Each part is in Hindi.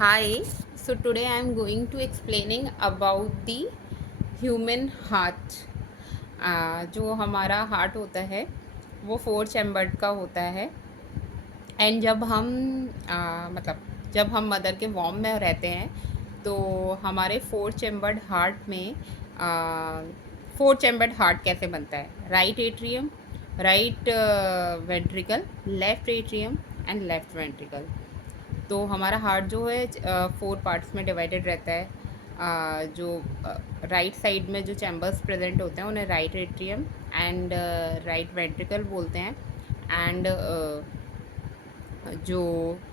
Hi, so today I am going to explaining about the human heart. जो हमारा हार्ट होता है वो 4 चैम्बर्ड का होता है। एंड जब हम जब हम मदर के वॉम में रहते हैं तो हमारे 4 चैम्बर्ड हार्ट में 4 चैम्बर्ड हार्ट कैसे बनता है। Right atrium, right ventricle, left atrium and left ventricle. तो हमारा हार्ट जो है 4 पार्ट्स में डिवाइडेड रहता है। जो राइट साइड में जो चैम्बर्स प्रेजेंट होते हैं उन्हें right atrium and right ventricle बोलते हैं। एंड जो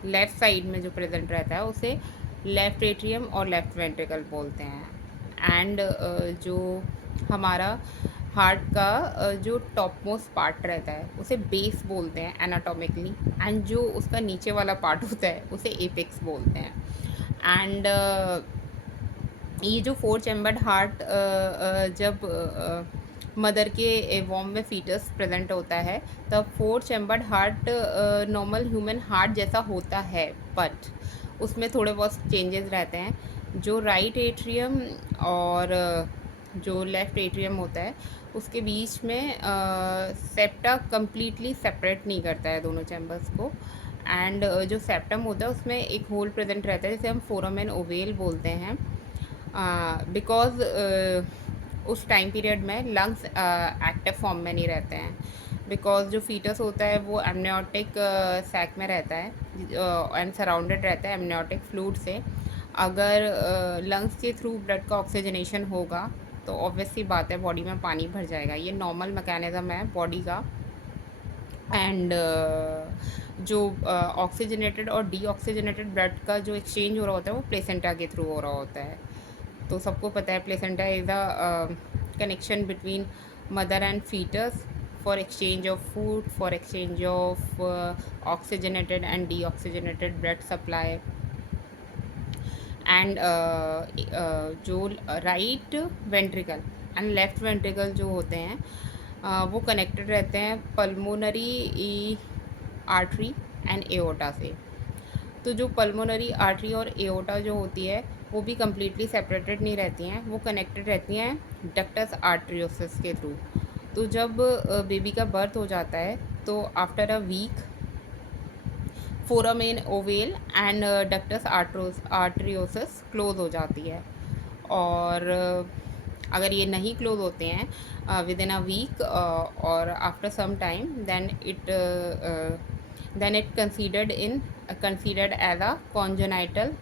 लेफ़्ट साइड में जो प्रेजेंट रहता है उसे लेफ़्ट एट्रियम और लेफ़्ट वेंट्रिकल बोलते हैं। एंड जो हमारा हार्ट का जो टॉप मोस्ट पार्ट रहता है उसे बेस बोलते हैं एनाटॉमिकली। एंड जो उसका नीचे वाला पार्ट होता है उसे एपेक्स बोलते हैं। एंड ये जो 4 चैम्बर्ड हार्ट जब मदर के वॉम में फीटस प्रेजेंट होता है तब 4 chambered heart normal human heart जैसा होता है, बट उसमें थोड़े बहुत चेंजेस रहते हैं। जो राइट एट्रियम और जो लेफ़्ट एट्रियम होता है उसके बीच में सेप्टा कम्प्लीटली सेपरेट नहीं करता है दोनों चैम्बर्स को। एंड जो सेप्टम होता है उसमें एक होल प्रेजेंट रहता है जिसे हम फोरामेन ओवेल बोलते हैं। बिकॉज उस टाइम पीरियड में लंग्स एक्टिव फॉर्म में नहीं रहते हैं, बिकॉज जो फीटस होता है वो एमनियोटिक सैक में रहता है एंड सराउंडेड रहता है एमनियोटिक फ्लूइड से। अगर लंग्स के थ्रू ब्लड का ऑक्सीजनेशन होगा तो ऑब्वियस सी बात है बॉडी में पानी भर जाएगा। ये नॉर्मल मैकेनिज़्म है बॉडी का। एंड जो ऑक्सीजनेटेड और डीऑक्सीजनेटेड ब्लड का जो एक्सचेंज हो रहा होता है वो प्लेसेंटा के थ्रू हो रहा होता है। तो सबको पता है placenta is a connection between mother and foetus for exchange of food, for exchange of oxygenated and deoxygenated blood supply. And जो right ventricle and left ventricle जो होते हैं वो कनेक्टेड रहते हैं पल्मोनरी आर्टरी एंड एओर्टा से। तो जो पल्मोनरी आर्टरी और एओर्टा जो होती है वो भी कम्प्लीटली सेपरेटेड नहीं रहती हैं, वो कनेक्टेड रहती हैं डक्टस आर्टरियोसिस के थ्रू। तो जब बेबी का बर्थ हो जाता है तो after a week foramen ovale and ductus arteriosus close हो जाती है। और अगर ये नहीं क्लोज होते हैं विद इन अ वीक और after some time then it considered as a congenital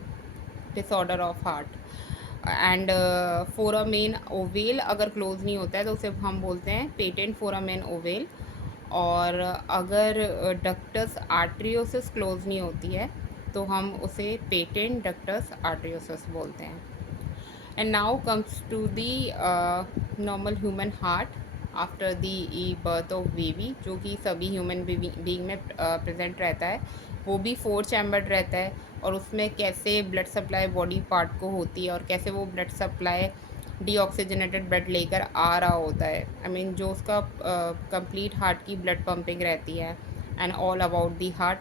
disorder of heart। And foramen ovale अगर क्लोज नहीं होता है तो उसे हम बोलते हैं पेटेंट फोरामेन ओवेल। और अगर डक्टस आर्टरियोसिस क्लोज नहीं होती है तो हम उसे पेटेंट डक्टस आर्टरियोसिस बोलते हैं। And now comes to the normal human heart after the birth of baby, जो कि सभी ह्यूमन बीइंग में प्रेजेंट रहता है। वो भी 4 चैम्बर्ड रहता है और उसमें कैसे ब्लड सप्लाई बॉडी पार्ट को होती है और कैसे वो ब्लड सप्लाई डीऑक्सीजनेटेड ब्लड लेकर आ रहा होता है। आई मीन जो उसका कंप्लीट हार्ट की ब्लड पंपिंग रहती है and all about the heart.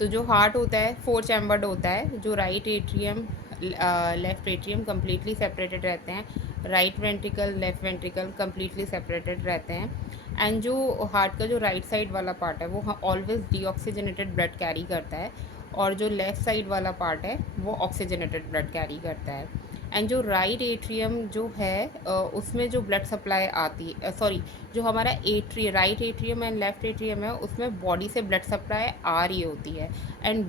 तो जो हार्ट होता है 4 चैम्बर्ड होता है। जो right atrium left atrium completely separated रहते हैं, right ventricle left ventricle completely separated रहते हैं। एंड जो हार्ट का जो राइट साइड वाला पार्ट है वो ऑलवेज डीऑक्सीजनेटेड ब्लड कैरी करता है और जो लेफ़्ट साइड वाला पार्ट है वो ऑक्सीजनेटेड ब्लड कैरी करता है। एंड जो राइट एट्रियम जो है उसमें जो ब्लड सप्लाई आती है जो हमारा right atrium and left atrium है उसमें बॉडी से ब्लड सप्लाई आ रही होती है। And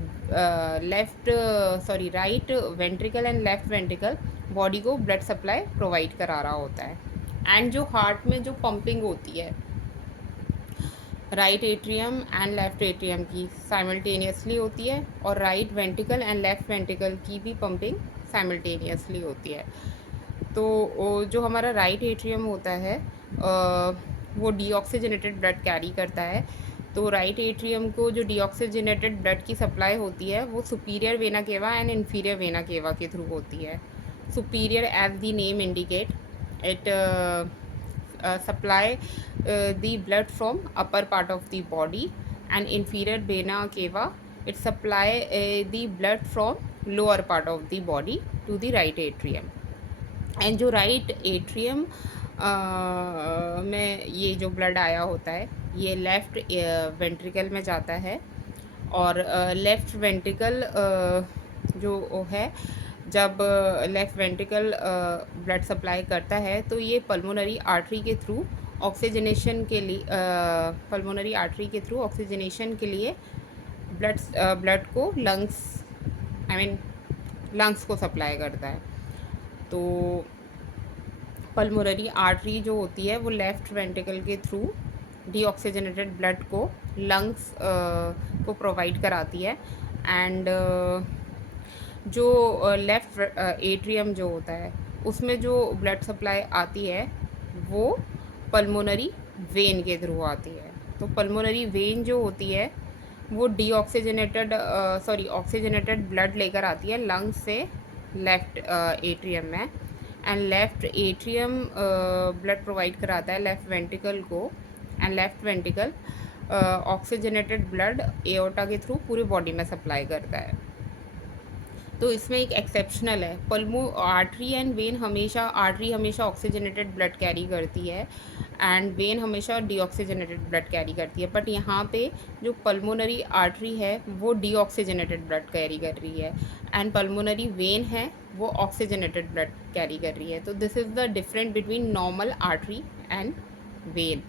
right ventricle and left ventricle body को ब्लड सप्लाई प्रोवाइड करा रहा होता है। एंड जो हार्ट में जो पंपिंग होती है right atrium and left atrium की साइमल्टेनियसली होती है और right ventricle and left ventricle की भी पंपिंग साइमल्टेनियसली होती है। तो जो हमारा राइट एट्रियम होता है वो डीऑक्सीजनेटेड ब्लड कैरी करता है। तो राइट एट्रियम को जो डीऑक्सीजनेटेड ब्लड की सप्लाई होती है वो superior vena cava and inferior vena cava के थ्रू होती है। Superior as the name indicate it supply the blood from upper part of the body, and inferior vena cava it supply the blood from lower part of the body to the right atrium. And जो राइट एट्रियम में ये जो ब्लड आया होता है ये लेफ़्ट वेंट्रिकल में जाता है, और लेफ़्ट वेंट्रिकल जो है, जब लेफ़्ट वेंट्रिकल ब्लड सप्लाई करता है तो ये पल्मोनरी आर्टरी के थ्रू ऑक्सीजनेशन के लिए पल्मोनरी आर्टरी के थ्रू ऑक्सीजनेशन के लिए ब्लड को लंग्स को सप्लाई करता है। तो पल्मोनरी आर्टरी जो होती है वो लेफ़्ट वेंट्रिकल के थ्रू डीऑक्सीजनेटेड ब्लड को लंग्स को प्रोवाइड कराती है। एंड जो लेफ़्ट एट्रियम जो होता है उसमें जो ब्लड सप्लाई आती है वो पल्मोनरी वेन के थ्रू आती है। तो पल्मोनरी वेन जो होती है वो ऑक्सीजनेटेड ब्लड लेकर आती है लंग्स से लेफ़्ट एट्रियम में, and left atrium blood provide कराता है लेफ़्ट वेंट्रिकल को, and left ventricle oxygenated blood aorta के थ्रू पूरी बॉडी में सप्लाई करता है। तो इसमें एक एक्सेप्शनल है, पल्मो आर्टरी एंड वेन हमेशा, आर्टरी हमेशा ऑक्सीजनेटेड ब्लड कैरी करती है एंड वेन हमेशा डीऑक्सीजनेटेड ब्लड कैरी करती है, बट यहाँ पे जो पल्मोनरी आर्टरी है वो डीऑक्सीजनेटेड ब्लड कैरी कर रही है एंड पल्मोनरी वेन है वो ऑक्सीजनेटेड ब्लड कैरी कर रही है। तो this is the difference between normal artery and when.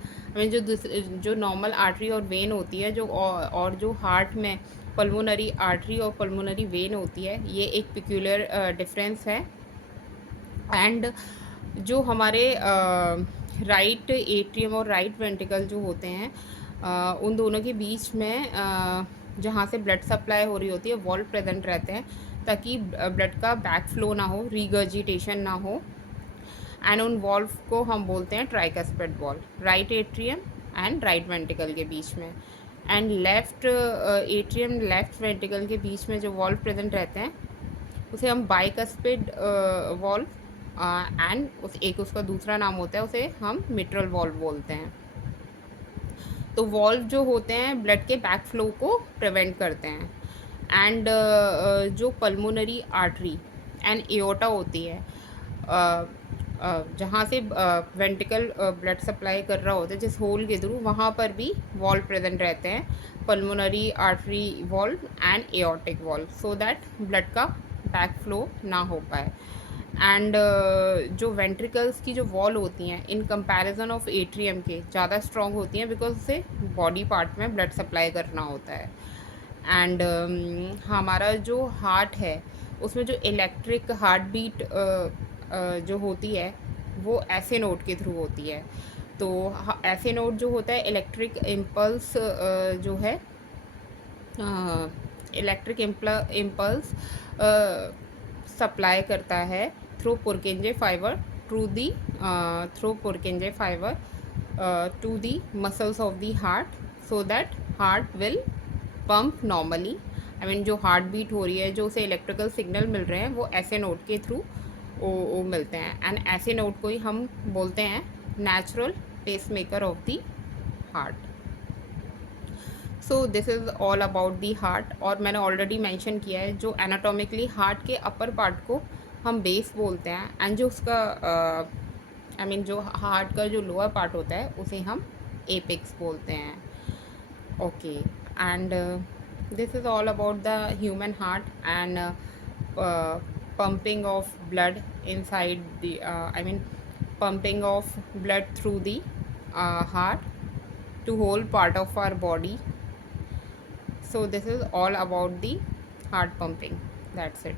जो नॉर्मल आर्टरी और वेन होती है, और जो हार्ट में पल्मोनरी आर्टरी और पल्मोनरी वेन होती है, ये एक पिक्यूलर डिफरेंस है। एंड जो हमारे राइट एट्रियम और राइट वेंट्रिकल जो होते हैं, उन दोनों के बीच में जहाँ से ब्लड सप्लाई हो रही होती है वॉल्व प्रेजेंट रहते हैं ताकि ब्लड का बैक फ्लो ना हो, रीगर्जिटेशन ना हो, एंड उन वॉल्व को हम बोलते हैं tricuspid valve, right atrium and right ventricle के बीच में। And left atrium left ventricle के बीच में जो वॉल्व प्रेजेंट रहते हैं उसे हम बाइकस्पिड वॉल्व, एंड उसका दूसरा नाम होता है, उसे हम मिट्रल वॉल्व बोलते हैं। तो वॉल्व जो होते हैं ब्लड के बैक फ्लो को प्रिवेंट करते हैं। एंड जो पल्मोनरी आर्टरी एंड एओर्टा होती है, जहाँ से वेंट्रिकल ब्लड सप्लाई कर रहा होता है जिस होल के थ्रू, वहाँ पर भी वॉल्व प्रेजेंट रहते हैं, pulmonary artery valve and aortic valve, so that blood का बैक फ्लो ना हो पाए। एंड जो वेंट्रिकल्स की जो वॉल होती हैं इन कंपैरिजन ऑफ एट्रियम के ज़्यादा स्ट्रॉन्ग होती हैं, बिकॉज उसे बॉडी पार्ट में ब्लड सप्लाई करना होता है। एंड हमारा जो हार्ट है उसमें जो इलेक्ट्रिक हार्ट बीट जो होती है वो ऐसे नोड के थ्रू होती है। तो ऐसे नोड जो होता है इलेक्ट्रिक इम्पल्स जो है, इलेक्ट्रिक इम्पल्स सप्लाई करता है through Purkinje fibre to the muscles of the heart, so that heart will pump normally. जो हार्ट बीट हो रही है, जो उसे इलेक्ट्रिकल सिग्नल मिल रहे हैं वो ऐसे नोड के थ्रू वो मिलते हैं, एंड ऐसे नोड को ही हम बोलते हैं natural pacemaker of the heart. So this is all about the heart. और मैंने ऑलरेडी मेंशन किया है जो एनाटॉमिकली हार्ट के अपर पार्ट को हम बेस बोलते हैं, एंड जो उसका जो हार्ट का जो लोअर पार्ट होता है उसे हम एपेक्स बोलते हैं। Okay, and this is all about the human heart and pumping of blood inside the pumping of blood through the heart to whole part of our body. So this is all about the heart pumping. That's it.